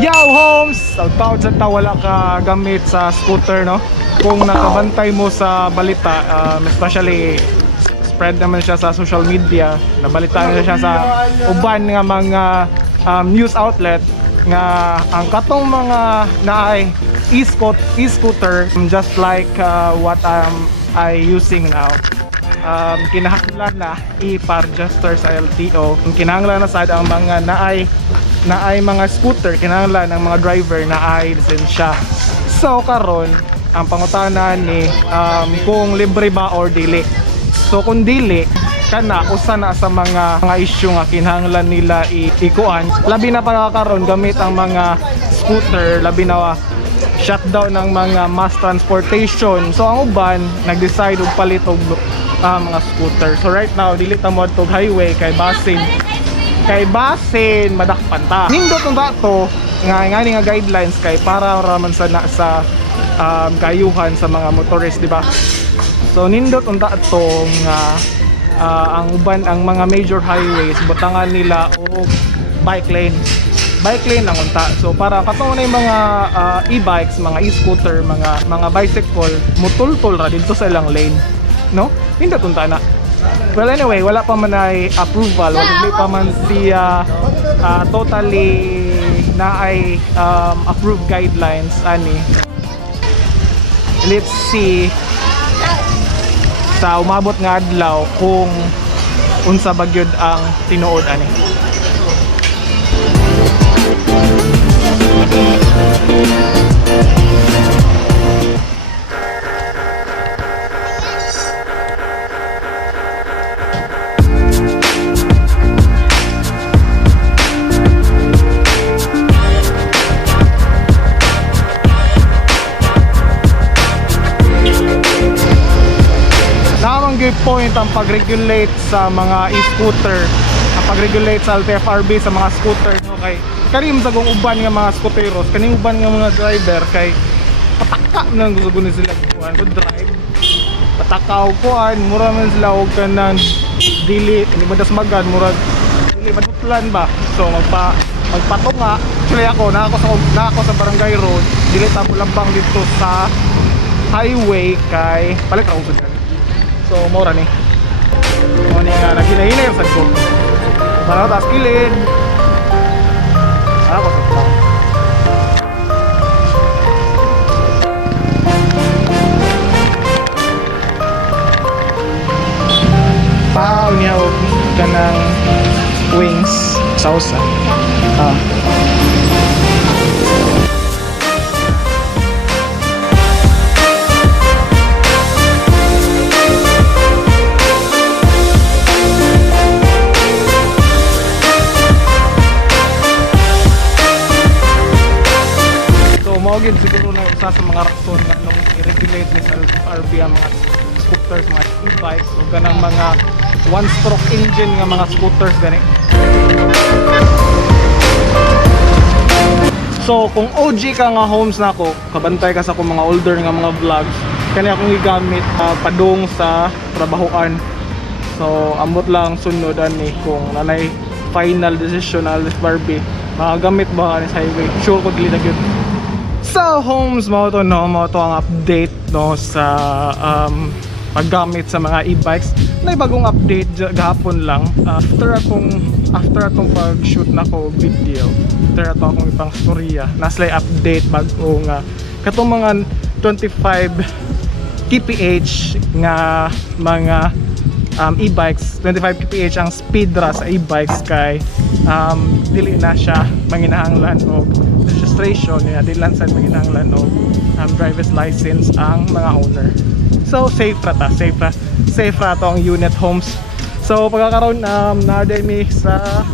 Yo homes! Taud sa wala ka gamit sa scooter, no? Kung nakabantay mo sa balita, especially spread naman siya sa social media, nabalitaan na siya sa uban nga mga news outlet nga ang katong mga naay e-scooter just like what I using now. Kinahanglan na i-register sa LTO. Kinahanglan na sad ang mga naay mga scooter, kinahanglan ng mga driver na ay lisensya. So karon ang pangutanan ni kung libre ba or dili. So kung dili, kana usa na sa mga issue nga kinahanglan nila ikuan. Labi na pagkakaroon gamit ang mga scooter, labi na shutdown ng mga mass transportation. So ang uban nag-decide og palit og mga scooter. So right now dili ta mo tog highway kay basin madakpan ta. Nindot ang dato nga guidelines kay para raman sa kayuhan sa mga motorist, di ba? So nindot ang dato nga ang uban ang mga major highways butangan nila og bike lane lang unta. So para katong na yung mga e-bikes, mga e-scooter, mga bicycle mutultol ra dito sa ilang lane, no? Nindot unta na. Well anyway, wala pa man ay approval, wala pa man siya totally na ay approved guidelines ani. Let's see sa umabot nga adlaw kung unsa bagyod ang tinuod ani. Point ang pag-regulate sa mga e-scooter, ang pag-regulate sa LTFRB sa mga scooter, no? Kay kanim sa kung uban nga mga scooteros, kaning uban nga mga driver kay pataka nang gusto sila good drive, patakaw kuan mura man sila og kanang dili ni madas magad mura dili madutlan ba. So magpatunga actually ako na ako sa barangay road, dili ta bulabang dito sa highway kay palit ako sa. So, mura ni. O ni nga, naghinay-hinay sa ko. Para taas kilid. Ako sa tao. Paaw niya o kanang wings sausa. Maugid siguro na isa sa mga rason na nung i-regulate ni sa LTFRB ang mga scooters, mga e-bikes o ganang mga one-stroke engine nga mga scooters gani. So kung OG ka nga homes na ako, kabantay ka sa akong mga older nga mga vlogs, kani akong igamit padung sa trabahoan. So ambot lang sunod ani kung nanay final decision na LTFRB makagamit ba ani sa highway, sure ko dili na gyud. So homes, mo to ang update no sa paggamit sa mga e-bikes. May bagong update gahapon lang after atong pag-shoot nako video, after akong ibang storya naslay update bago nga katong mga 25 kph nga mga e-bikes, 25 kph ang speed ra sa e-bikes kay dili na siya manginahanglan og registration, dili lang sa manginahanglan og driver's license ang mga owner. So safe ra to ang unit homes. So pagkakaroon na-day mi sa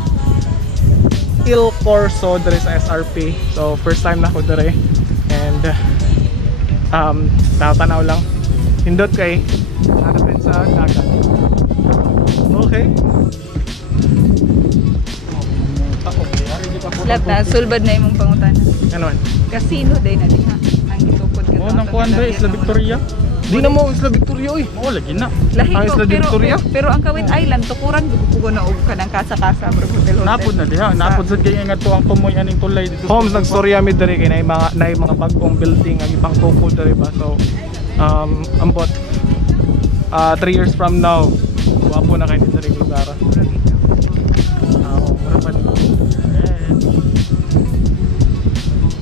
Il Corso dere sa SRP. So first time na ako dere and tanaw lang hindot kay hanapin sa dagat. Okay. Slap na, sulbad na imong pangutana. Ano man? Casino day na diha. Ang gitukod ka. Oh, nang kuan ba Isla Victoria? Di na mo Isla Victoria oy. Oo, lagi na. Lahi Ang ko, Isla Victoria? pero ang Kawit Island tukuran gugugo na og kanang kasa-kasa bro hotel. Napod na diha. Napod sad kay nga to ang tumoy aning tulay dito. Homes nagstorya mi diri kay nay mga bagong building ang ipang tukod diri ba. So ambot 3 years from now wapo na kay dito sa lugar. Marapan.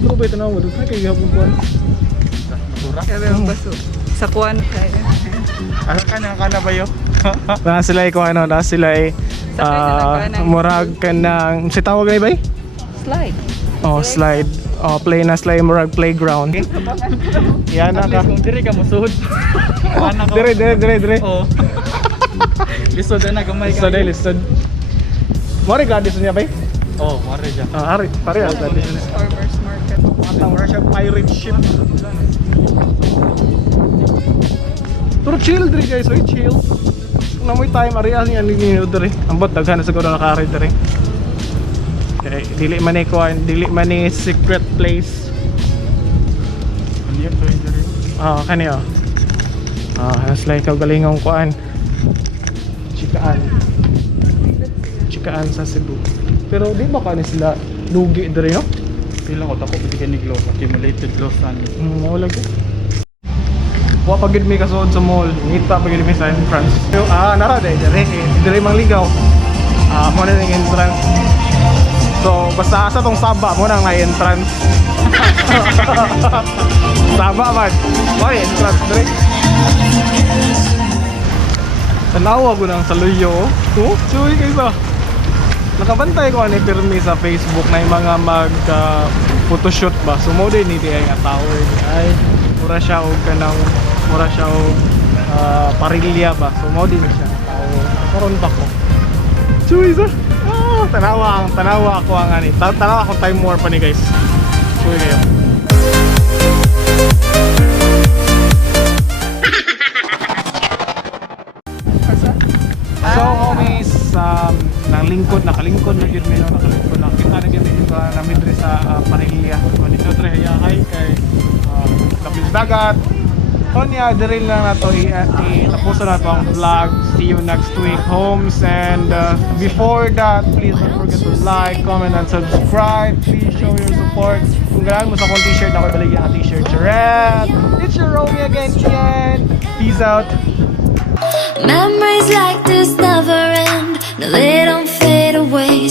Pero ba ito na mo? Doon kay gihapon ko. Masura. Sabi ang baso. Sa kuan kaya. Asa ka na ba yo? Na sila kung ano, na sila Sakay na lang ka ng- murag ka ng si tawag ay bay? Slide. Oh, slide. Oh, play na slide murag playground. Yan na At ka. least kung diri ka musuod. Ana ko. Dire. Oo. Lisod na gamay ka. Lisod ay lisod. Mori gadis niya bay? Oh, mare dyan. Ari, pare ang gadis niya. Farmers market. Matang mura siya pirate ship. Pero chill diri guys, oy chill. Kung namoy time area niya ni diri. Ambot daghan na siguro naka-ari diri. Okay, dili man ni kuan, dili man ni secret place. Ano yun? So, diri. Kaniyo. Has like galingong kuan. Chikaan sa Cebu. Pero di ba kani sila lugi diri no? Pila ko tako pwede ka ni gloss. Accumulated gloss na. Wala gyud. Wa pa gid mi kasuod sa mall. Ngita pa gid mi sa entrance. Pero nara diri mangligaw. Mo na ning entrance. So basta sa tong Saba mo na nga entrance. Saba man. Why entrance diri? Tanawa ko nang saluyo. Oh, chuy kaysa. Nakabantay ko ani pirmi sa Facebook na yung mga photoshoot ba. So mo din ni ay nga tower ay mura siya og kanang mura siya og parilya ba. So mo din siya. Karon pa ko. Chuy sa. Tanawa ako ang ani. Tanawa akong time more pa ni guys. Chuy kayo. So homies, nakalingkod na gid mi no, nakalingkod na kita na gid mi na midri sa Parilya. So dito tre hayahay kay labis dagat. Onya diri lang nato tapuson na to ang vlog. See you next week homes, and before that please don't forget to like, comment and subscribe. Please show your support. Kung ganahan mo sa akong t-shirt, ako baligyan ang t-shirt. Charet! It's your Romy again, Ian. Peace out. Memories like this never end. No, they don't fade away.